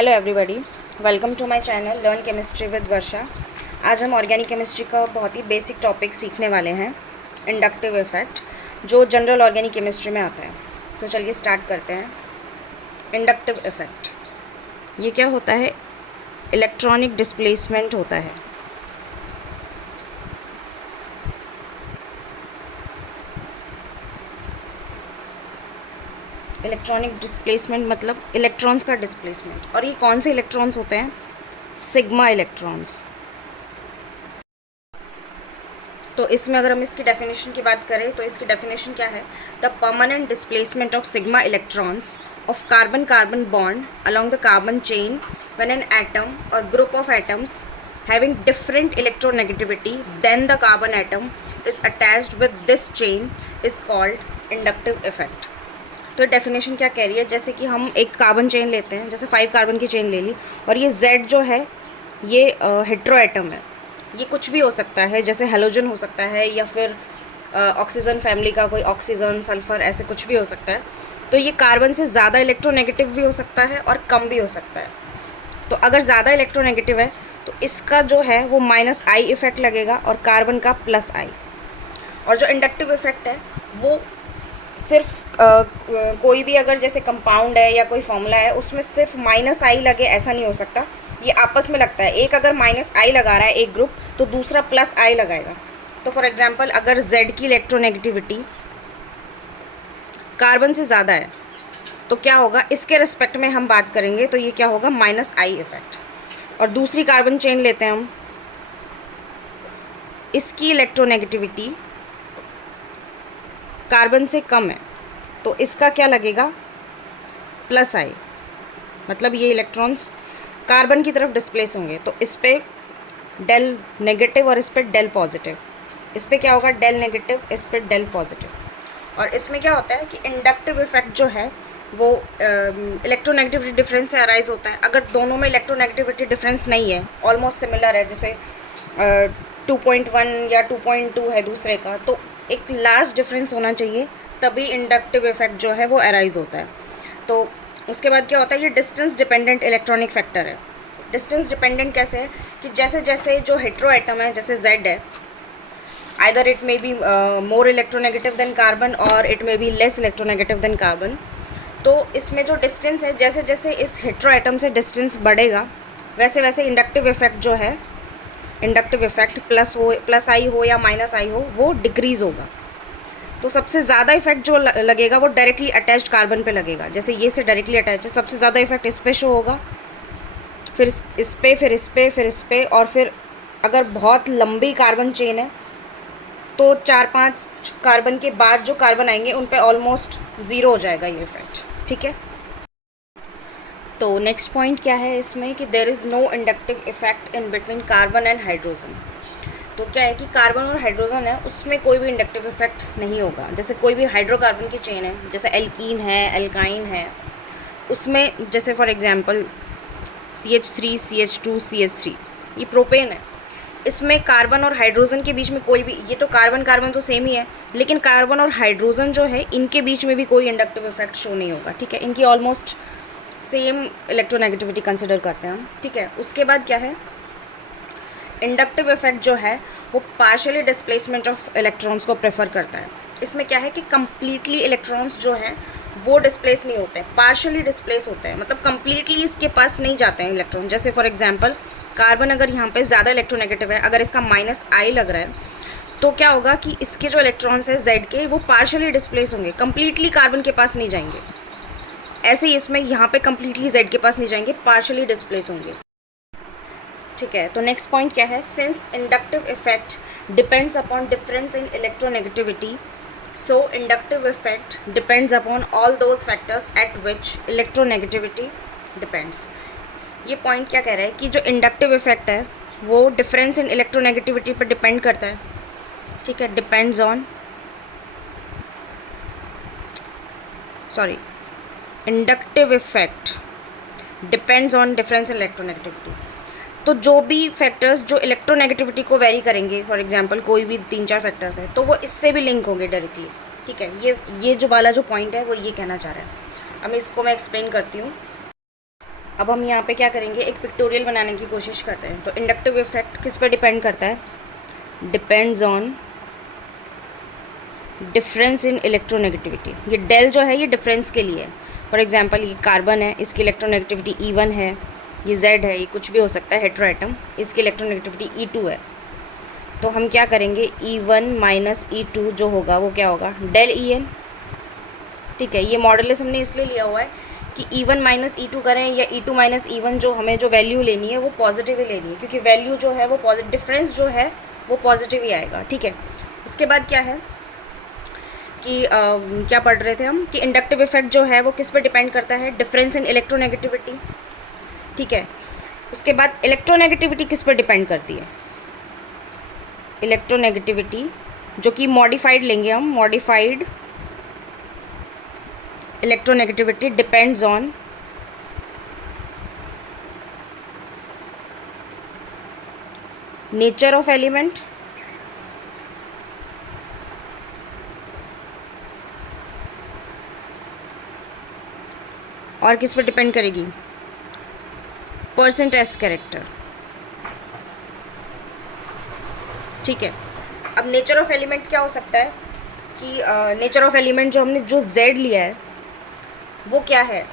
Hello everybody, welcome to my channel learn chemistry with Varsha. आज हम organic chemistry का बहुत ही बेसिक टॉपिक सीखने वाले हैं, इंडक्टिव इफ़ेक्ट, जो जनरल ऑर्गेनिक केमिस्ट्री में आता है। तो चलिए स्टार्ट करते हैं। इंडक्टिव इफ़ेक्ट ये क्या होता है? इलेक्ट्रॉनिक डिस्प्लेसमेंट होता है। इलेक्ट्रॉनिक डिस्प्लेसमेंट मतलब इलेक्ट्रॉन्स का डिस्प्लेसमेंट। और ये कौन से इलेक्ट्रॉन्स होते हैं? Sigma electrons. तो इसमें अगर हम इसकी डेफिनेशन की बात करें तो इसकी डेफिनेशन क्या है? The permanent displacement of sigma electrons of carbon carbon bond along the carbon chain when an atom or group of atoms having different electronegativity than the carbon atom is attached with this chain is called inductive effect। तो definition क्या कह रही है? जैसे कि हम एक carbon chain लेते हैं, जैसे 5 कार्बन की चेन ले ली, और ये Z जो है ये हेट्रो एटम है। ये कुछ भी हो सकता है, जैसे हेलोजन हो सकता है या फिर ऑक्सीजन फैमिली का कोई ऑक्सीजन, सल्फ़र, ऐसे कुछ भी हो सकता है। तो ये कार्बन से ज़्यादा इलेक्ट्रोनेगेटिव भी हो सकता है और कम भी हो सकता है। तो अगर ज़्यादा इलेक्ट्रोनेगेटिव है तो इसका जो है वो -I इफ़ेक्ट लगेगा और कार्बन का +I। और जो इंडक्टिव इफ़ेक्ट है वो सिर्फ कोई भी अगर जैसे कंपाउंड है या कोई फॉर्मूला है उसमें सिर्फ -I लगे, ऐसा नहीं हो सकता। ये आपस में लगता है। एक अगर -I लगा रहा है एक ग्रुप तो दूसरा +I लगाएगा। तो फॉर एग्जांपल अगर Z की इलेक्ट्रोनेगेटिविटी कार्बन से ज़्यादा है तो क्या होगा? इसके रिस्पेक्ट में हम बात करेंगे तो ये क्या होगा? -I effect. और दूसरी कार्बन चेन लेते हैं हम, इसकी इलेक्ट्रोनेगेटिविटी कार्बन से कम है तो इसका क्या लगेगा? +I। मतलब ये इलेक्ट्रॉन्स कार्बन की तरफ डिस्प्लेस होंगे। तो इस पर डेल नेगेटिव और इस पर डेल पॉजिटिव। इस पर क्या होगा? डेल नेगेटिव, इस पर डेल पॉजिटिव। और इसमें क्या होता है कि इंडक्टिव इफ़ेक्ट जो है वो इलेक्ट्रोनेगेटिविटी डिफरेंस से अराइज होता है। अगर दोनों में इलेक्ट्रोनेगेटिविटी डिफरेंस नहीं है, ऑलमोस्ट सिमिलर है, जैसे 2.1 या 2.2 है दूसरे का, तो एक लार्ज डिफरेंस होना चाहिए, तभी इंडक्टिव इफ़ेक्ट जो है वो अराइज होता है। तो उसके बाद क्या होता है? ये डिस्टेंस डिपेंडेंट इलेक्ट्रॉनिक फैक्टर है। डिस्टेंस डिपेंडेंट कैसे है? कि जैसे जैसे जो हेट्रो एटम है, जैसे Z है, either it may be more electronegative than carbon or it may be less electronegative than carbon. तो इसमें जो डिस्टेंस है, जैसे जैसे इस हेट्रो एटम से डिस्टेंस बढ़ेगा वैसे वैसे इंडक्टिव इफ़ेक्ट जो है, इंडक्टिव इफ़ेक्ट +I हो या -I हो, वो डिक्रीज़ होगा। तो सबसे ज़्यादा इफेक्ट जो लगेगा वो डायरेक्टली अटैच्ड कार्बन पे लगेगा। जैसे ये से डायरेक्टली अटैच है, सबसे ज़्यादा इफेक्ट इस पे शो होगा, फिर इस पे, फिर इस पे, फिर इस पे, और फिर अगर बहुत लंबी कार्बन चेन है तो 4-5 कार्बन के बाद जो कार्बन आएंगे उन पे ऑलमोस्ट 0 हो जाएगा ये इफेक्ट। ठीक है। तो नेक्स्ट पॉइंट क्या है इसमें? कि there is no inductive effect in between carbon and hydrogen. तो क्या है कि कार्बन और हाइड्रोजन है उसमें कोई भी इंडक्टिव इफेक्ट नहीं होगा। जैसे कोई भी हाइड्रोकार्बन की चेन है, जैसे एल्कीन है, एल्काइन है, उसमें जैसे for example CH3 CH2 CH3, ये प्रोपेन है। इसमें कार्बन और हाइड्रोजन के बीच में कोई भी, ये तो कार्बन कार्बन तो सेम ही है, लेकिन कार्बन और हाइड्रोजन जो है इनके बीच में भी कोई इंडक्टिव इफेक्ट शो नहीं होगा। ठीक है। इनकी ऑलमोस्ट सेम इलेक्ट्रोनेगेटिविटी कंसिडर करते हैं हम। ठीक है। उसके बाद क्या है? इंडक्टिव इफेक्ट जो है वो पार्शियली डिस्प्लेसमेंट ऑफ इलेक्ट्रॉन्स को प्रेफर करता है। इसमें क्या है कि कम्प्लीटली इलेक्ट्रॉन्स जो हैं वो डिस्प्लेस नहीं होते हैं, पार्शियली डिस्प्लेस होते हैं, मतलब कम्प्लीटली इसके पास नहीं जाते हैं इलेक्ट्रॉन। जैसे फॉर एग्जांपल कार्बन अगर यहाँ पे ज़्यादा इलेक्ट्रोनेगेटिव है, अगर इसका -I लग रहा है तो क्या होगा कि इसके जो इलेक्ट्रॉन्स हैं Z के, वो पार्शियली डिस्प्लेस होंगे, कम्प्लीटली कार्बन के पास नहीं जाएंगे। ऐसे ही इसमें यहाँ पे कम्प्लीटली Z के पास नहीं जाएंगे, पार्शियली डिस्प्लेस होंगे। ठीक है। तो नेक्स्ट पॉइंट क्या है? Since inductive effect depends upon difference in electronegativity, so inductive effect depends upon all those factors eight which electronegativity depends. ये पॉइंट क्या कह रहा है कि जो इंडक्टिव इफेक्ट है वो डिफरेंस इन इलेक्ट्रोनेगेटिविटी पर डिपेंड करता है। ठीक है। Depends on, sorry, inductive effect depends on difference in electronegativity. तो जो भी फैक्टर्स जो इलेक्ट्रोनेगेटिविटी को वेरी करेंगे, फॉर एग्जांपल कोई भी 3-4 फैक्टर्स हैं, तो वो इससे भी लिंक होंगे डायरेक्टली। ठीक है। ये जो वाला जो पॉइंट है वो ये कहना चाह रहा है। अब इसको मैं एक्सप्लेन करती हूँ। अब हम यहाँ पे क्या करेंगे, एक पिक्टोरियल बनाने की कोशिश करते हैं। तो इंडक्टिव इफेक्ट किस पे डिपेंड करता है? Depends on difference in electronegativity. ये डेल जो है ये डिफरेंस के लिए है। फॉर एग्जांपल ये कार्बन है, इसकी इलेक्ट्रोनेगेटिविटी E1 है, ये Z है, ये कुछ भी हो सकता है हेटेरो एटम, इसकी इलेक्ट्रोनेगेटिविटी E2 है। तो हम क्या करेंगे, E1 माइनस E2 जो होगा वो क्या होगा, डेल EN। ठीक है, ये मॉडुलस हमने इसलिए लिया हुआ है कि E1 माइनस E2 करें या E2 माइनस E1, जो हमें जो वैल्यू लेनी है वो पॉजिटिव ही लेनी है, क्योंकि वैल्यू जो है वो पॉजिटिव, डिफरेंस जो है वो पॉजिटिव ही आएगा। ठीक है, उसके बाद क्या है कि क्या पढ़ रहे थे हम कि इंडक्टिव इफेक्ट जो है वो किस पे डिपेंड करता है, डिफरेंस इन इलेक्ट्रोनेगेटिविटी। ठीक है, उसके बाद इलेक्ट्रोनेगेटिविटी किस पे डिपेंड करती है, इलेक्ट्रोनेगेटिविटी जो कि मॉडिफाइड लेंगे हम, modified electronegativity depends on nature of element, और किस पर डिपेंड करेगी, परसेंट एस कैरेक्टर। ठीक है, अब नेचर ऑफ एलिमेंट क्या हो सकता है कि नेचर ऑफ एलिमेंट जो हमने जो Z लिया है वो क्या है,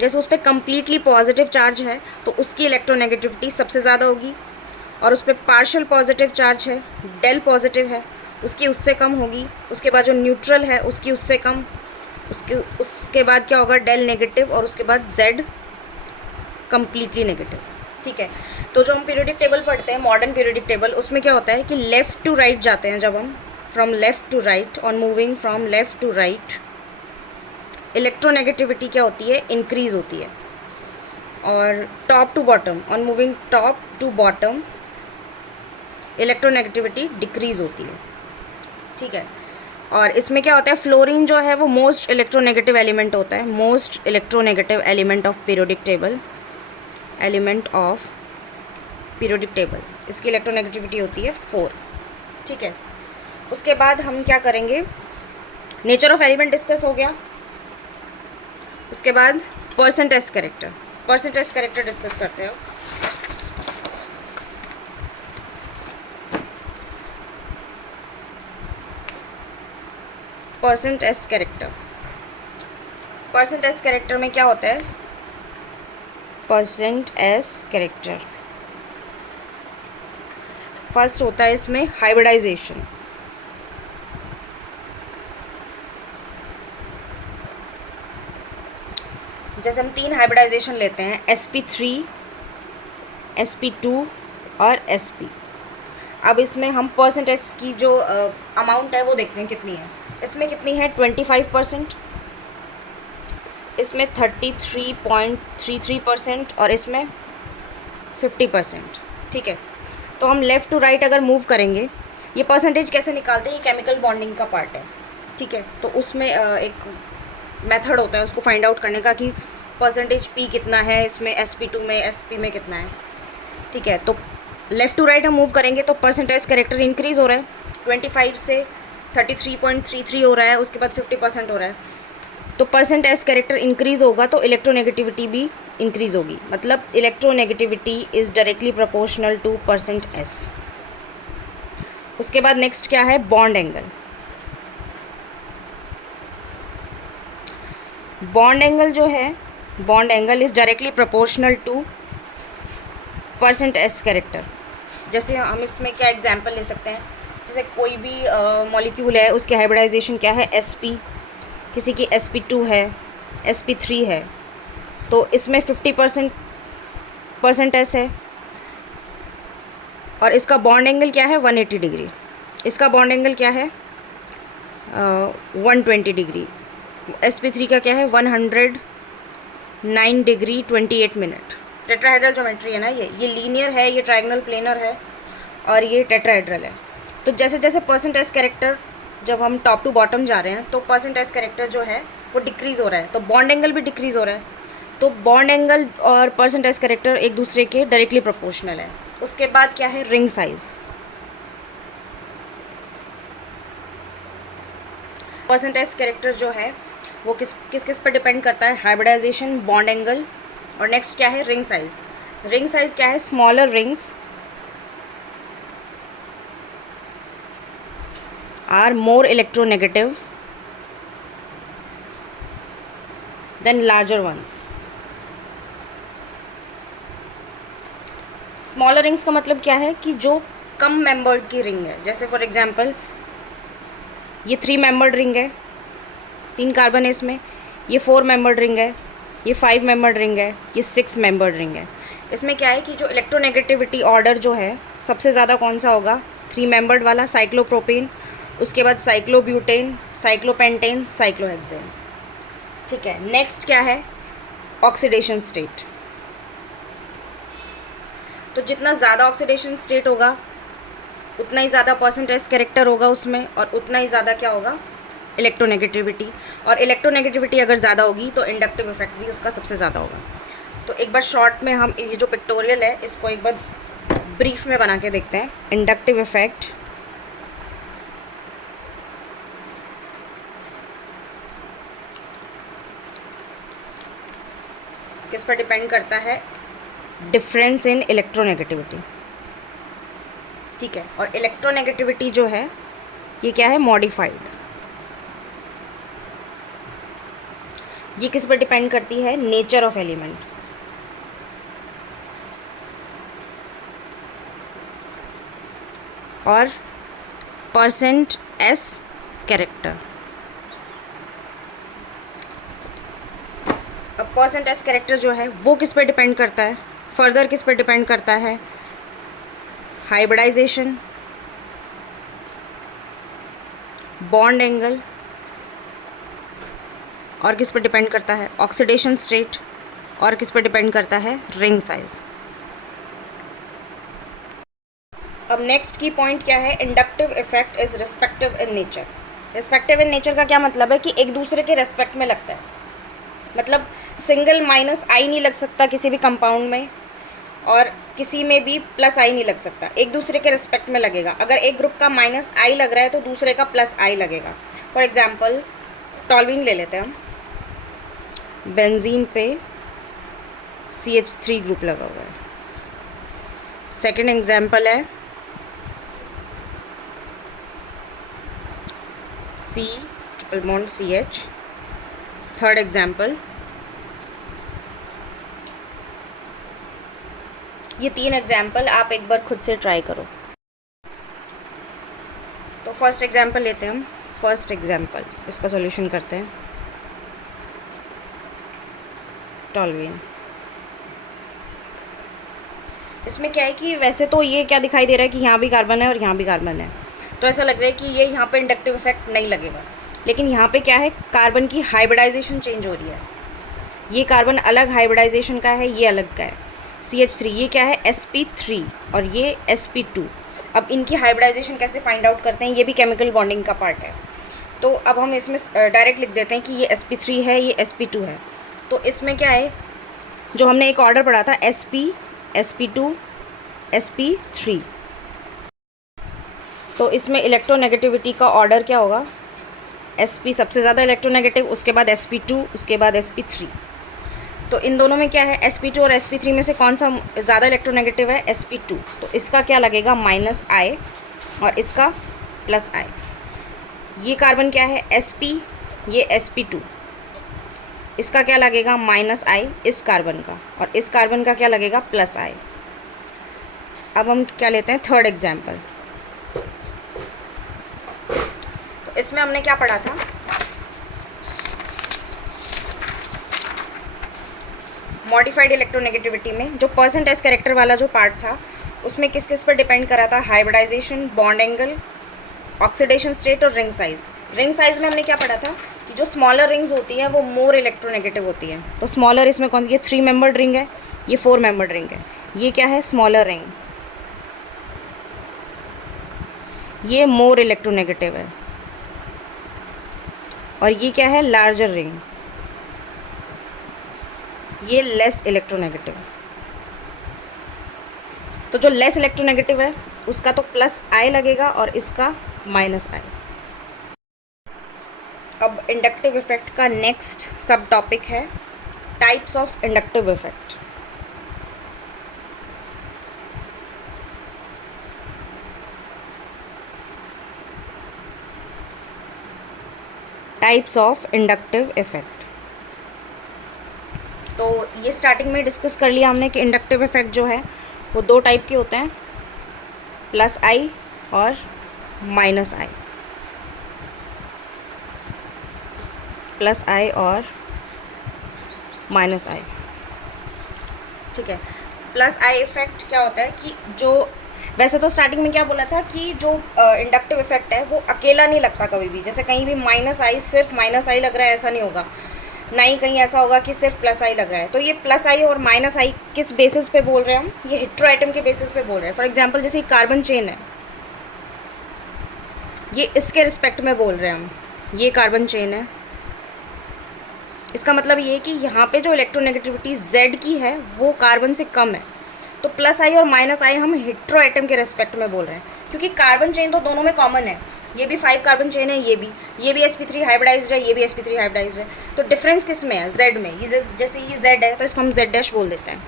जैसे उस पर कम्प्लीटली पॉजिटिव चार्ज है तो उसकी इलेक्ट्रोनेगेटिविटी सबसे ज़्यादा होगी, और उस पर पार्शियल पॉजिटिव चार्ज है, डेल पॉजिटिव है, उसकी उससे कम होगी। उसके बाद जो न्यूट्रल है उसकी उससे कम, उसके बाद क्या होगा, डेल नेगेटिव, और उसके बाद Z कम्प्लीटली नेगेटिव। ठीक है, तो जो हम पीरियोडिक टेबल पढ़ते हैं, मॉडर्न पीरियोडिक टेबल, उसमें क्या होता है कि लेफ़्ट टू राइट जाते हैं जब हम, from left to right, on moving from left to right, electronegativity क्या होती है, इंक्रीज़ होती है। और top to bottom, on moving top to bottom, electronegativity decrease होती है। ठीक है, और इसमें क्या होता है, फ्लोरीन जो है वो मोस्ट इलेक्ट्रोनेगेटिव एलिमेंट होता है, most electronegative element of periodic table, element of periodic table, इसकी इलेक्ट्रोनेगेटिविटी होती है 4। ठीक है, उसके बाद हम क्या करेंगे, नेचर ऑफ एलिमेंट डिस्कस हो गया। उसके बाद percent S character, percent S character discuss करते हो। Percent S character, percent S character में क्या होता है, परसेंट एस कैरेक्टर फर्स्ट होता है इसमें हाइब्रिडाइजेशन। जैसे हम 3 हाइब्रिडाइजेशन लेते हैं, sp3, sp2 और sp। अब इसमें हम परसेंटेज की जो अमाउंट है वो देखते हैं कितनी है। इसमें कितनी है, 25%, इसमें 33.33%, और इसमें 50%। ठीक है, तो हम लेफ़्ट टू राइट अगर मूव करेंगे, ये परसेंटेज कैसे निकालते हैं, ये केमिकल बॉन्डिंग का पार्ट है। ठीक है, तो उसमें एक मेथड होता है उसको फाइंड आउट करने का कि परसेंटेज P कितना है इसमें, sp2 में, sp में कितना है। ठीक है, तो लेफ़्ट टू राइट हम मूव करेंगे तो परसेंटेज कैरेक्टर इंक्रीज़ हो रहा है, 25 से 33.33 हो रहा है, उसके बाद 50% हो रहा है। तो परसेंटेज कैरेक्टर इंक्रीज़ होगा तो इलेक्ट्रोनेगेटिविटी भी इंक्रीज़ होगी, मतलब electronegativity is directly proportional two percent S. उसके बाद नेक्स्ट क्या है, बॉन्ड एंगल। बॉन्ड एंगल जो है, bond angle is directly proportional two percent S character. जैसे हम इसमें क्या एग्जांपल ले सकते हैं, जैसे कोई भी मॉलिक्यूल है उसकी हाइब्रिडाइजेशन क्या है, sp, किसी की sp2 है, sp3 है, तो इसमें 50% एस है, और इसका बॉन्ड एंगल क्या है, 180 डिग्री। इसका बॉन्ड एंगल क्या है, 120 डिग्री। sp3 का क्या है, 109 डिग्री 28 मिनट। टेट्राहेड्रल ज्योमेट्री है ना, ये लीनियर है, ये ट्रायंगल प्लेनर है, और ये टेट्राहेड्रल है। तो जैसे जैसे परसेंट एस कैरेक्टर, जब हम टॉप टू बॉटम जा रहे हैं तो परसेंट एस कैरेक्टर जो है वो डिक्रीज़ हो रहा है, तो बॉन्ड एंगल भी डिक्रीज़ हो रहा है। तो बॉन्ड एंगल और परसेंट एस कैरेक्टर एक दूसरे के डायरेक्टली प्रोपोर्शनल है। उसके बाद क्या है, ring size. Percent S character जो है वो किस किस किस पर डिपेंड करता है, हाइब्रिडाइजेशन, बॉन्ड एंगल और नेक्स्ट क्या है, रिंग साइज। रिंग साइज क्या है, smaller rings are more electronegative than larger ones. Smaller rings का मतलब क्या है कि जो कम मेंबर्ड की रिंग है, जैसे फॉर एग्जांपल ये 3 मेंबर्ड रिंग है, 3 कार्बन है इसमें, ये 4 मेंबर्ड रिंग है, ये 5 मेंबर्ड रिंग है, ये 6 मेंबर्ड रिंग है। इसमें क्या है कि जो इलेक्ट्रोनेगेटिविटी ऑर्डर जो है सबसे ज़्यादा कौन सा होगा, 3 मेंबर्ड वाला साइक्लोप्रोपेन, उसके बाद साइक्लोब्यूटेन, साइक्लोपेंटेन, साइक्लोहेक्सेन। ठीक है, नेक्स्ट क्या है, ऑक्सीडेशन स्टेट। तो जितना ज़्यादा ऑक्सीडेशन स्टेट होगा उतना ही ज़्यादा परसेंटेज कैरेक्टर होगा उसमें, और उतना ही ज़्यादा क्या होगा, इलेक्ट्रोनेगेटिविटी। और इलेक्ट्रोनेगेटिविटी अगर ज़्यादा होगी तो इंडक्टिव इफेक्ट भी उसका सबसे ज़्यादा होगा। तो एक बार शॉर्ट में हम ये जो पिक्टोरियल है इसको एक बार ब्रीफ में बना के देखते हैं। इंडक्टिव इफेक्ट किस पर डिपेंड करता है, डिफरेंस इन इलेक्ट्रोनेगेटिविटी। ठीक है, और इलेक्ट्रोनेगेटिविटी जो है ये क्या है, मॉडिफाइड। ये किस पर डिपेंड करती है, नेचर ऑफ एलिमेंट। और परसेंट एस कैरेक्टर। अब परसेंट एस कैरेक्टर जो है वो किस पर डिपेंड करता है, फर्दर किस पर डिपेंड करता है, हाइब्रिडाइजेशन, बॉन्ड एंगल, और किस पर डिपेंड करता है, ऑक्सीडेशन स्टेट, और किस पर डिपेंड करता है, रिंग साइज। अब नेक्स्ट की पॉइंट क्या है, inductive effect is respective in nature. Respective in nature का क्या मतलब है कि एक दूसरे के रेस्पेक्ट में लगता है, मतलब सिंगल माइनस आई नहीं लग सकता किसी भी कंपाउंड में, और किसी में भी प्लस आई नहीं लग सकता, एक दूसरे के रिस्पेक्ट में लगेगा। अगर एक ग्रुप का माइनस आई लग रहा है तो दूसरे का प्लस आई लगेगा। फॉर एग्जांपल टॉल्यूइन ले लेते हैं हम, बेंजीन पे CH3 ग्रुप लगा हुआ है। सेकेंड एग्जांपल है C triple bond CH। Third example, ये 3 एग्जाम्पल आप एक बार खुद से ट्राई करो। तो फर्स्ट एग्जाम्पल लेते हैं हम। फर्स्ट एग्जाम्पल इसका सॉल्यूशन करते हैं, टॉल्यूइन। इसमें क्या है कि वैसे तो ये क्या दिखाई दे रहा है कि यहाँ भी कार्बन है और यहाँ भी कार्बन है, तो ऐसा लग रहा है कि ये यहाँ पे इंडक्टिव इफेक्ट नहीं लगेगा। लेकिन यहाँ पे क्या है, कार्बन की हाइब्रिडाइजेशन चेंज हो रही है। ये कार्बन अलग हाइब्रिडाइजेशन का है, ये अलग का है। CH3 ये क्या है, sp3, और ये sp2। अब इनकी हाइब्रिडाइजेशन कैसे फाइंड आउट करते हैं, ये भी केमिकल बॉन्डिंग का पार्ट है। तो अब हम इसमें डायरेक्ट लिख देते हैं कि ये sp3 है, ये sp2 है। तो इसमें क्या है, जो हमने एक ऑर्डर पढ़ा था sp, sp2, sp3, तो इसमें इलेक्ट्रोनेगेटिविटी का ऑर्डर क्या होगा, sp सबसे ज़्यादा इलेक्ट्रोनेगेटिव, उसके बाद sp2, उसके बाद sp3। तो इन दोनों में क्या है, sp2 और sp3 में से कौन सा ज़्यादा इलेक्ट्रोनेगेटिव है, sp2। तो इसका क्या लगेगा, माइनस आई, और इसका प्लस आई। ये कार्बन क्या है, sp, ये sp2, इसका क्या लगेगा, माइनस आई इस कार्बन का, और इस कार्बन का क्या लगेगा, प्लस आई। अब हम क्या लेते हैं, थर्ड एग्जाम्पल। तो इसमें हमने क्या पढ़ा था, मॉडिफाइड इलेक्ट्रोनेगेटिविटी में जो परसेंट एस कैरेक्टर वाला जो पार्ट था उसमें किस किस पर डिपेंड करा था, hybridisation, bond angle, oxidation state और रिंग साइज। रिंग साइज में हमने क्या पढ़ा था कि जो स्मॉलर रिंग्स होती हैं वो मोर इलेक्ट्रोनेगेटिव होती हैं। तो स्मॉलर इसमें कौन, ये 3 मेंबर्ड रिंग है, ये 4 मेंबर्ड रिंग है। ये क्या है, स्मॉलर रिंग, ये मोर इलेक्ट्रोनेगेटिव है। और ये क्या है, लार्जर रिंग, ये लेस इलेक्ट्रोनेगेटिव। तो जो लेस इलेक्ट्रोनेगेटिव है उसका तो प्लस आई लगेगा और इसका माइनस आई। अब इंडक्टिव इफेक्ट का नेक्स्ट सब टॉपिक है types of inductive effect. Types of inductive effect. तो ये स्टार्टिंग में डिस्कस कर लिया हमने कि इंडक्टिव इफेक्ट जो है वो दो टाइप के होते हैं, प्लस आई और माइनस आई। प्लस आई और माइनस आई, ठीक है। प्लस आई इफेक्ट क्या होता है कि जो वैसे तो स्टार्टिंग में क्या बोला था कि जो इंडक्टिव इफेक्ट है वो अकेला नहीं लगता कभी भी, जैसे कहीं भी माइनस आई सिर्फ माइनस आई लग रहा है ऐसा नहीं होगा, ना ही कहीं ऐसा होगा कि सिर्फ प्लस आई लग रहा है। तो ये प्लस आई और माइनस आई किस बेसिस पे बोल रहे हैं हम, ये हेटेरोएटम के बेसिस पे बोल रहे हैं। फॉर एग्जांपल जैसे कार्बन चेन है, ये इसके रिस्पेक्ट में बोल रहे हैं हम, ये कार्बन चेन है, इसका मतलब ये है कि यहाँ पे जो इलेक्ट्रोनेगेटिविटी Z की है वो कार्बन से कम है। तो प्लस आई और माइनस आई हम हेटेरोएटम के रिस्पेक्ट में बोल रहे हैं, क्योंकि कार्बन चेन तो दोनों में कॉमन है, ये भी 5 कार्बन चेन है, ये भी sp3 हाइब्रिडाइज्ड है, ये भी sp3 हाइब्रिडाइज्ड है। तो डिफरेंस किस में है, Z में। ये जैसे ये Z है तो इसको हम Z' बोल देते हैं।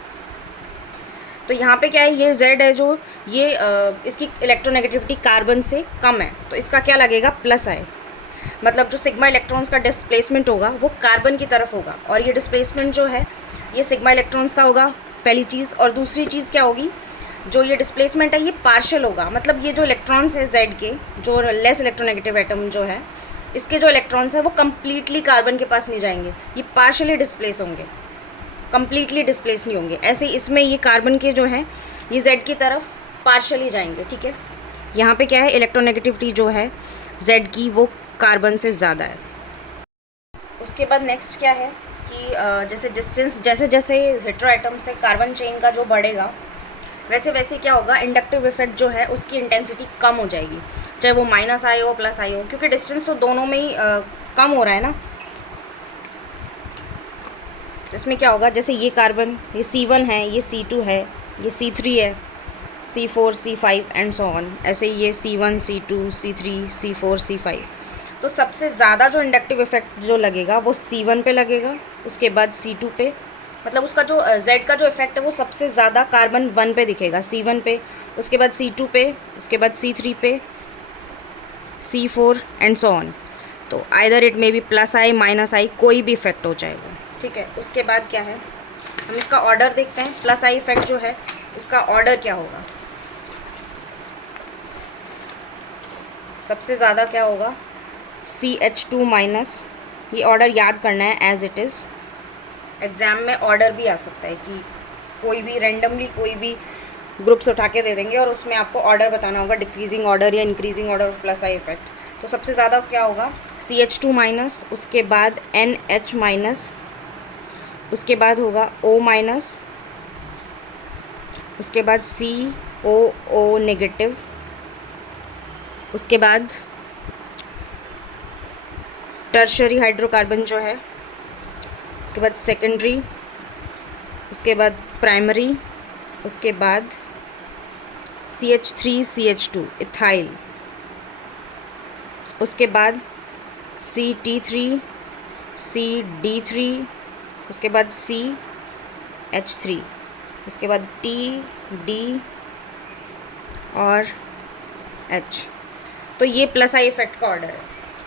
तो यहाँ पे क्या है, ये Z है जो ये इसकी इलेक्ट्रोनेगेटिविटी कार्बन से कम है, तो इसका क्या लगेगा, प्लस आई। मतलब जो सिग्मा इलेक्ट्रॉन्स का डिस्प्लेसमेंट होगा वो कार्बन की तरफ होगा, और ये डिस्प्लेसमेंट जो है ये सिग्मा इलेक्ट्रॉन्स का होगा पहली चीज़। और दूसरी चीज़ क्या होगी, जो ये डिस्प्लेसमेंट है ये पार्शियल होगा, मतलब ये जो इलेक्ट्रॉन्स है Z के, जो लेस इलेक्ट्रोनेगेटिव एटम जो है, इसके जो इलेक्ट्रॉन्स है वो कम्प्लीटली कार्बन के पास नहीं जाएंगे, ये पार्शियली डिस्प्लेस होंगे, कम्प्लीटली डिस्प्लेस नहीं होंगे। ऐसे इसमें ये कार्बन के जो है ये Z की तरफ पार्शियली जाएंगे, ठीक है। यहाँ पे क्या है, इलेक्ट्रोनेगेटिविटी जो है Z की वो कार्बन से ज़्यादा है। उसके बाद नेक्स्ट क्या है कि जैसे डिस्टेंस जैसे जैसे हेटेरोएटम से कार्बन चेन का जो बढ़ेगा वैसे वैसे क्या होगा, इंडक्टिव इफेक्ट जो है उसकी इंटेंसिटी कम हो जाएगी, चाहे वो माइनस आई हो प्लस आई हो, क्योंकि डिस्टेंस तो दोनों में ही कम हो रहा है ना। तो इसमें क्या होगा, जैसे ये कार्बन ये C1 है, ये C2 है, ये C3 है, C4 C5 and so on, ऐसे ये C1 C2 C3 C4 C5। तो सबसे ज़्यादा जो इंडक्टिव इफेक्ट जो लगेगा वो C1 पे लगेगा, उसके बाद C2 पे, मतलब उसका जो Z का जो इफेक्ट है वो सबसे ज़्यादा कार्बन 1 पे दिखेगा, C1 पे, उसके बाद C2 पे, उसके बाद C3 पे, C4 एंड सो ऑन। तो either it may be plus I minus I, कोई भी इफेक्ट हो जाएगा, ठीक है। उसके बाद क्या है, हम इसका ऑर्डर देखते हैं, प्लस आई इफेक्ट जो है उसका ऑर्डर क्या होगा। सबसे ज़्यादा क्या होगा, CH2 माइनस, ये ऑर्डर याद करना है एज इट इज़। एग्ज़ाम में ऑर्डर भी आ सकता है कि कोई भी रैंडमली कोई भी ग्रुप्स उठा के दे देंगे और उसमें आपको ऑर्डर बताना होगा, डिक्रीजिंग ऑर्डर या increasing order of plus I effect. तो सबसे ज़्यादा क्या होगा, CH2 माइनस, उसके बाद NH माइनस, उसके बाद होगा O माइनस, उसके बाद COO नेगेटिव, उसके बाद टर्शरी हाइड्रोकार्बन जो है, उसके बाद सेकेंडरी, उसके बाद प्राइमरी, उसके बाद CH3 CH2 इथाइल, उसके बाद CT3 CD3, उसके बाद CH3, उसके बाद T D और H। तो ये प्लस आई इफेक्ट का ऑर्डर है,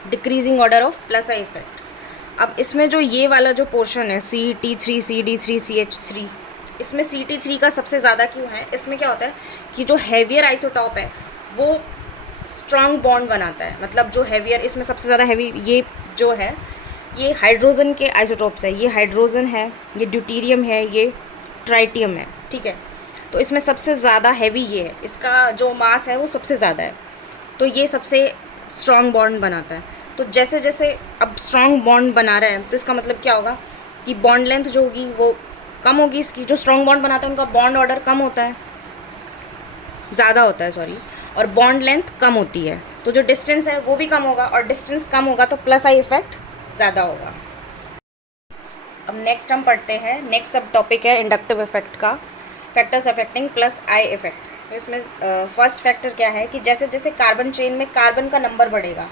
decreasing order of plus I effect. अब इसमें जो ये वाला जो पोर्शन है CT3 CD3 CH3, इसमें CT3 का सबसे ज़्यादा क्यों है, इसमें क्या होता है कि जो हैवियर आइसोटॉप है वो स्ट्रॉन्ग बॉन्ड बनाता है, मतलब जो हैवियर, इसमें सबसे ज़्यादा हैवी ये जो है ये हाइड्रोजन के आइसोटॉप्स है, ये हाइड्रोजन है, ये ड्यूटीरियम है, ये ट्राइटियम है, ठीक है। तो इसमें सबसे ज़्यादा हैवी ये है, इसका जो मास है वो सबसे ज़्यादा है, तो ये सबसे स्ट्रॉन्ग बॉन्ड बनाता है। तो जैसे जैसे अब स्ट्रॉन्ग बॉन्ड बना रहा है तो इसका मतलब क्या होगा कि बॉन्ड लेंथ जो होगी वो कम होगी इसकी, जो स्ट्रॉन्ग बॉन्ड बनाता है उनका बॉन्ड ऑर्डर कम होता है, ज़्यादा होता है सॉरी, और बॉन्ड लेंथ कम होती है, तो जो डिस्टेंस है वो भी कम होगा, और डिस्टेंस कम होगा तो प्लस आई इफेक्ट ज़्यादा होगा। अब नेक्स्ट हम पढ़ते हैं, नेक्स्ट सब टॉपिक है इंडक्टिव इफेक्ट का, फैक्टर्स अफेक्टिंग प्लस आई इफेक्ट। तो इसमें फर्स्ट फैक्टर क्या है कि जैसे जैसे कार्बन चेन में कार्बन का नंबर बढ़ेगा,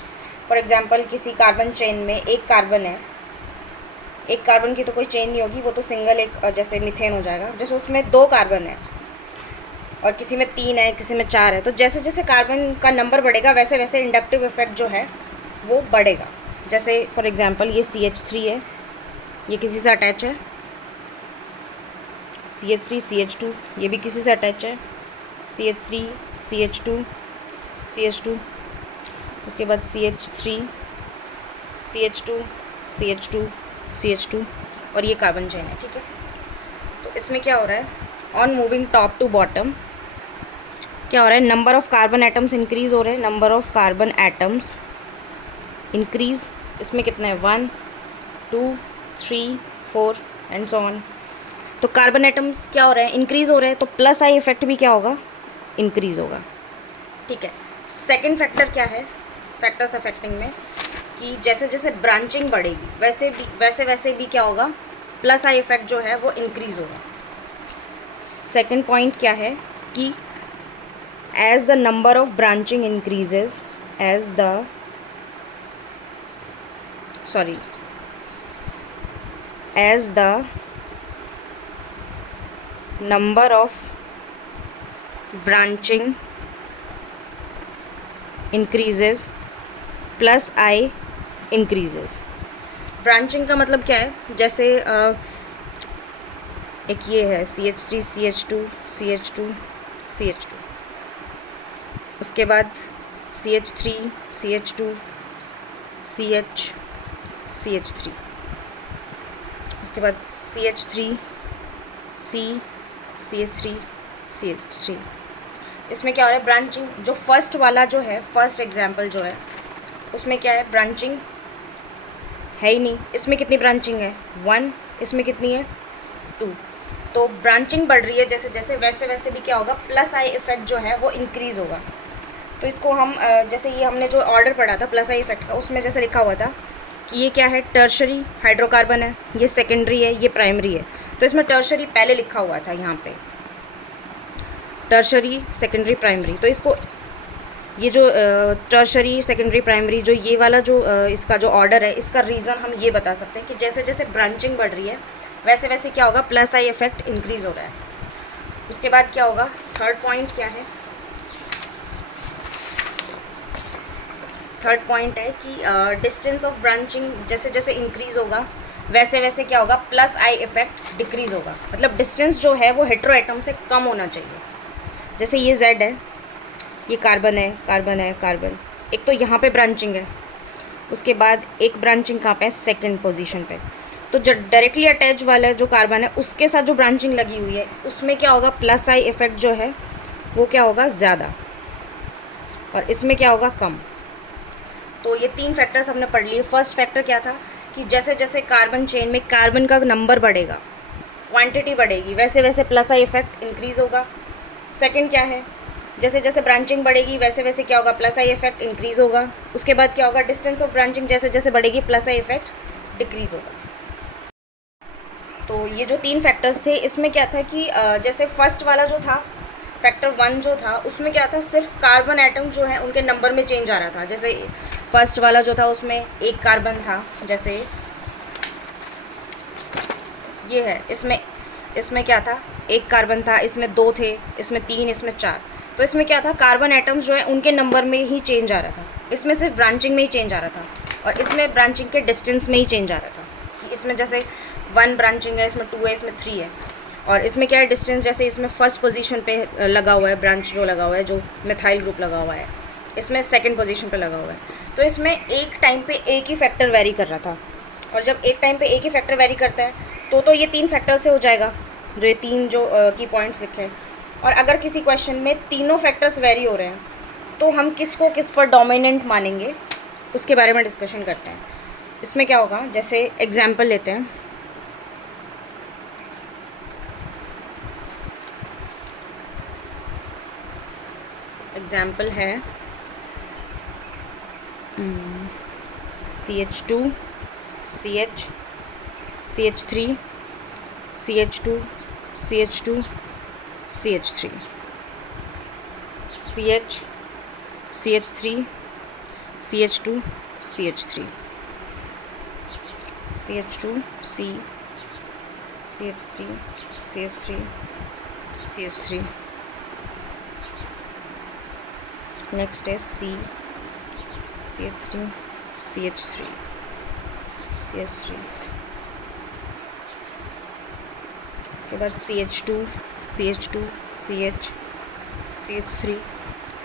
फॉर एग्जांपल किसी कार्बन चेन में एक कार्बन है एक कार्बन की तो कोई चेन नहीं होगी, वो तो सिंगल एक जैसे मीथेन हो जाएगा। जैसे उसमें 2 कार्बन है और किसी में 3 है, किसी में 4 है, तो जैसे जैसे कार्बन का नंबर बढ़ेगा वैसे वैसे इंडक्टिव इफेक्ट जो है वो बढ़ेगा। जैसे फॉर एग्जांपल ये CH3 है, ये किसी से अटैच है, CH3 CH2 ये भी किसी से अटैच है, CH3 CH2 CH2, उसके बाद CH3 CH2 CH2 CH2 और ये कार्बन चेन है, ठीक है। तो इसमें क्या हो रहा है, on moving top to bottom क्या हो रहा है, number of carbon atoms increase हो रहे हैं, number of carbon atoms increase. इसमें कितना है, 1 2 3 4 एंड सो ऑन। तो कार्बन एटम्स क्या हो रहे हैं, इंक्रीज हो रहे हैं, तो प्लस आई इफेक्ट भी क्या होगा, इंक्रीज होगा, ठीक है। सेकंड फैक्टर क्या है फैक्टर्स अफेक्टिंग में, कि जैसे जैसे ब्रांचिंग बढ़ेगी वैसे भी क्या होगा, प्लस आई इफेक्ट जो है वो इंक्रीज होगा। सेकंड पॉइंट क्या है कि as the number of branching increases, as the number of branching increases plus I increases। Branching का मतलब क्या है, जैसे एक ये है CH3 CH2 CH2 CH2, उसके बाद CH3 CH2 CH CH3, उसके बाद CH3 CH3 CH3। इसमें क्या हो रहा है, ब्रांचिंग जो फर्स्ट वाला जो है, फर्स्ट एग्जाम्पल जो है उसमें क्या है, ब्रांचिंग है ही नहीं। इसमें कितनी ब्रांचिंग है, 1, इसमें कितनी है, 2। तो ब्रांचिंग बढ़ रही है जैसे जैसे वैसे वैसे भी क्या होगा, प्लस आई इफेक्ट जो है वो इंक्रीज़ होगा। तो इसको हम जैसे ये हमने जो ऑर्डर पढ़ा था प्लस आई इफेक्ट का, उसमें जैसे लिखा हुआ था कि ये क्या है, टर्शरी हाइड्रोकार्बन है, ये सेकेंडरी है, ये प्राइमरी है। तो इसमें टर्शरी पहले लिखा हुआ था, यहाँ पे टर्शरी सेकेंडरी प्राइमरी। तो इसको ये जो टर्शरी सेकेंडरी प्राइमरी जो ये वाला जो इसका जो ऑर्डर है, इसका रीज़न हम ये बता सकते हैं कि जैसे जैसे ब्रांचिंग बढ़ रही है वैसे वैसे क्या होगा, प्लस आई इफेक्ट इंक्रीज़ हो रहा है। उसके बाद क्या होगा, थर्ड पॉइंट क्या है, थर्ड पॉइंट है कि डिस्टेंस ऑफ ब्रांचिंग जैसे जैसे इंक्रीज़ होगा वैसे वैसे क्या होगा, प्लस आई इफेक्ट डिक्रीज़ होगा। मतलब डिस्टेंस जो है वो हेटेरो एटम से कम होना चाहिए। जैसे ये Z है, ये कार्बन है कार्बन है कार्बन, एक तो यहाँ पे ब्रांचिंग है, उसके बाद एक ब्रांचिंग कहाँ पे है, सेकंड पोजीशन पे। तो जो डायरेक्टली अटैच वाला जो कार्बन है उसके साथ जो ब्रांचिंग लगी हुई है उसमें क्या होगा, प्लस आई इफेक्ट जो है वो क्या होगा, ज़्यादा, और इसमें क्या होगा, कम। तो ये 3 फैक्टर्स हमने पढ़ लिए। फर्स्ट फैक्टर क्या था कि जैसे जैसे कार्बन चेन में कार्बन का नंबर बढ़ेगा, क्वांटिटी बढ़ेगी, वैसे वैसे प्लस आई इफेक्ट इंक्रीज़ होगा। सेकंड क्या है, जैसे जैसे ब्रांचिंग बढ़ेगी वैसे वैसे क्या होगा, प्लस आई इफेक्ट इंक्रीज़ होगा। उसके बाद क्या होगा, डिस्टेंस ऑफ ब्रांचिंग जैसे जैसे बढ़ेगी प्लस आई इफेक्ट डिक्रीज़ होगा। तो ये जो 3 फैक्टर्स थे इसमें क्या था कि जैसे फर्स्ट वाला जो था फैक्टर 1 जो था उसमें क्या था, सिर्फ कार्बन एटम जो है उनके नंबर में चेंज आ रहा था। जैसे फर्स्ट वाला जो था उसमें एक कार्बन था, जैसे ये है, इसमें क्या था, एक कार्बन था, इसमें 2 थे, इसमें 3, इसमें 4। तो इसमें क्या था, कार्बन एटम्स जो है उनके नंबर में ही चेंज आ रहा था। इसमें सिर्फ ब्रांचिंग में ही चेंज आ रहा था, और इसमें ब्रांचिंग के डिस्टेंस में ही चेंज आ रहा था। कि इसमें जैसे 1 ब्रांचिंग है, इसमें 2 है, इसमें 3 है, और इसमें क्या है, डिस्टेंस जैसे इसमें फर्स्ट पोजीशन पे लगा हुआ है, ब्रांच जो लगा हुआ है, जो मिथाइल ग्रुप लगा हुआ है, इसमें सेकंड पोजीशन पे लगा हुआ है। तो इसमें एक टाइम पे एक ही फैक्टर वेरी कर रहा था, और जब एक टाइम पे एक ही फैक्टर वेरी करता है तो ये 3 फैक्टर से हो जाएगा, जो ये 3 जो की पॉइंट्स लिखे हैं। और अगर किसी क्वेश्चन में तीनों फैक्टर्स वेरी हो रहे हैं तो हम किसको किस पर डोमिनेंट मानेंगे उसके बारे में डिस्कशन करते हैं। इसमें क्या होगा, जैसे एग्जाम्पल लेते हैं, एग्जाम्पल है CH2 CH CH3 CH2 CH2 CH3 CH CH3 CH2 CH3 CH2 C CH3 CH3 CH3. Next is C CH3 CH3 CH3. इसके बाद CH2 CH2 CH CH3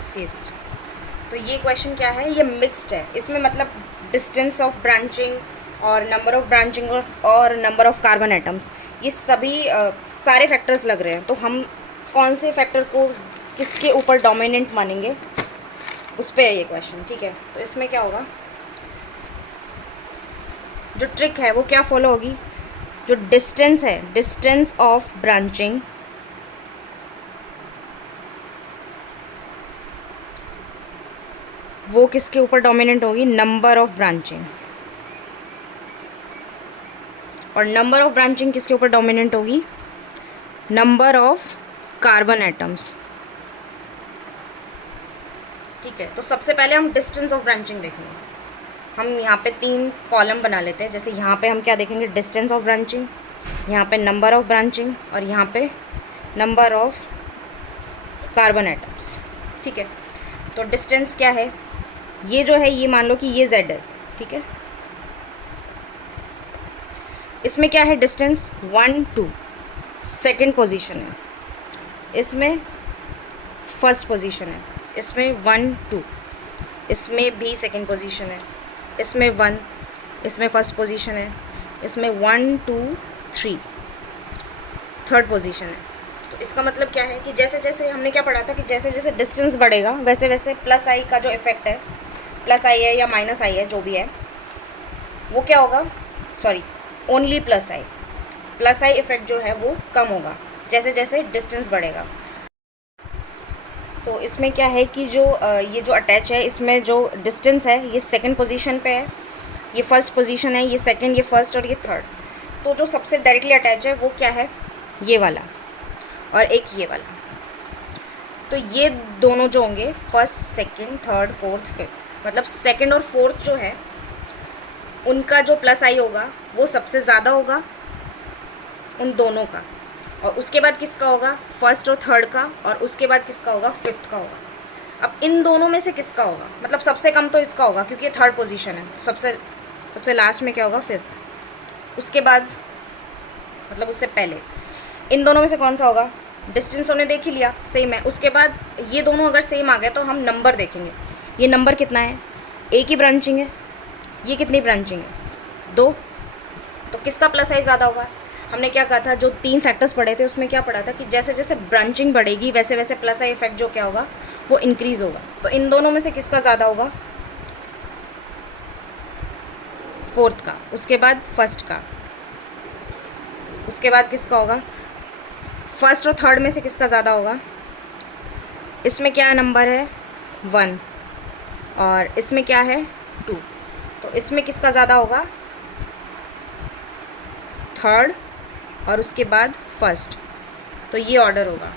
CH3. तो ये क्वेश्चन क्या है, ये मिक्स्ड है. इसमें मतलब डिस्टेंस ऑफ ब्रांचिंग और नंबर ऑफ ब्रांचिंग और नंबर ऑफ कार्बन एटम्स, ये सभी सारे फैक्टर्स लग रहे हैं. तो हम कौन से फैक्टर को किसके ऊपर डोमिनेंट मानेंगे, उस पर है ये क्वेश्चन. ठीक है, तो इसमें क्या होगा, जो ट्रिक है वो क्या फॉलो होगी, जो डिस्टेंस है, डिस्टेंस ऑफ ब्रांचिंग वो किसके ऊपर डोमिनेंट होगी, नंबर ऑफ ब्रांचिंग. और नंबर ऑफ ब्रांचिंग किसके ऊपर डोमिनेंट होगी, नंबर ऑफ कार्बन एटम्स. ठीक है, तो सबसे पहले हम डिस्टेंस ऑफ ब्रांचिंग देखेंगे. हम यहाँ पे 3 कॉलम बना लेते हैं. जैसे यहाँ पे हम क्या देखेंगे, डिस्टेंस ऑफ ब्रांचिंग, यहाँ पे नंबर ऑफ ब्रांचिंग और यहाँ पे नंबर ऑफ कार्बन एटम्स. ठीक है, तो डिस्टेंस क्या है, ये जो है ये मान लो कि ये Z है. ठीक है, इसमें क्या है, डिस्टेंस 1 2 सेकेंड पोजीशन है, इसमें फर्स्ट पोजीशन है, इसमें 1 2, इसमें भी सेकेंड पोजीशन है, इसमें 1, इसमें फर्स्ट पोजीशन है, इसमें 1 2 3 थर्ड पोजीशन है. तो इसका मतलब क्या है कि जैसे जैसे हमने क्या पढ़ा था कि जैसे जैसे डिस्टेंस बढ़ेगा वैसे वैसे प्लस आई का जो इफेक्ट है, प्लस आई है या माइनस आई है जो भी है, वो क्या होगा, sorry only plus I effect जो है वो कम होगा जैसे जैसे डिस्टेंस बढ़ेगा. तो इसमें क्या है कि जो ये जो अटैच है, इसमें जो डिस्टेंस है ये सेकंड पोजीशन पे है, ये फर्स्ट पोजीशन है, ये सेकंड, ये फर्स्ट और ये थर्ड. तो जो सबसे डायरेक्टली अटैच है वो क्या है, ये वाला और एक ये वाला. तो ये दोनों जो होंगे first second third fourth fifth, मतलब सेकंड और फोर्थ जो है उनका जो प्लस आई होगा वो सबसे ज़्यादा होगा उन दोनों का. और उसके बाद किसका होगा, फर्स्ट और थर्ड का, और उसके बाद किसका होगा, फिफ्थ का होगा. अब इन दोनों में से किसका होगा, मतलब सबसे कम तो इसका होगा क्योंकि ये थर्ड पोजीशन है. सबसे लास्ट में क्या होगा, फिफ्थ. उसके बाद मतलब उससे पहले इन दोनों में से कौन सा होगा, डिस्टेंस हमने देख ही लिया, सेम है. उसके बाद ये दोनों अगर सेम आ गए तो हम नंबर देखेंगे, ये नंबर कितना है, एक ही ब्रांचिंग है, ये कितनी ब्रांचिंग है, 2. तो किसका प्लस आई ज़्यादा होगा. हमने क्या कहा था, जो 3 फैक्टर्स पढ़े थे उसमें क्या पढ़ा था कि जैसे जैसे ब्रांचिंग बढ़ेगी वैसे वैसे प्लस आई इफेक्ट जो क्या होगा वो इंक्रीज़ होगा. तो इन दोनों में से किसका ज़्यादा होगा, फोर्थ का. उसके बाद फर्स्ट का. उसके बाद किसका होगा, फर्स्ट और थर्ड में से किसका ज़्यादा होगा. इसमें क्या नंबर है, 1 और इसमें क्या है, 2. तो इसमें किसका ज़्यादा होगा, थर्ड और उसके बाद फर्स्ट. तो ये ऑर्डर होगा.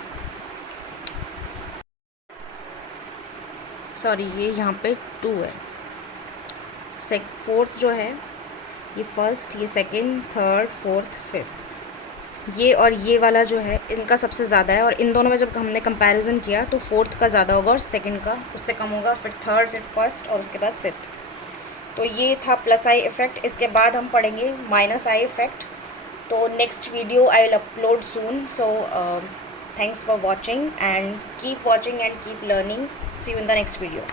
सॉरी, ये यहाँ पे 2 है. फोर्थ जो है ये फर्स्ट, ये सेकंड, थर्ड, फोर्थ, फिफ्थ, ये और ये वाला जो है इनका सबसे ज़्यादा है. और इन दोनों में जब हमने कंपैरिजन किया तो फोर्थ का ज़्यादा होगा और सेकंड का उससे कम होगा, फिर थर्ड, फिर फर्स्ट और उसके बाद फिफ्थ. तो ये था प्लस आई इफेक्ट. इसके बाद हम पढ़ेंगे माइनस आई इफेक्ट. तो next video I will upload soon. So thanks for watching and keep watching and keep learning. See you in the next video.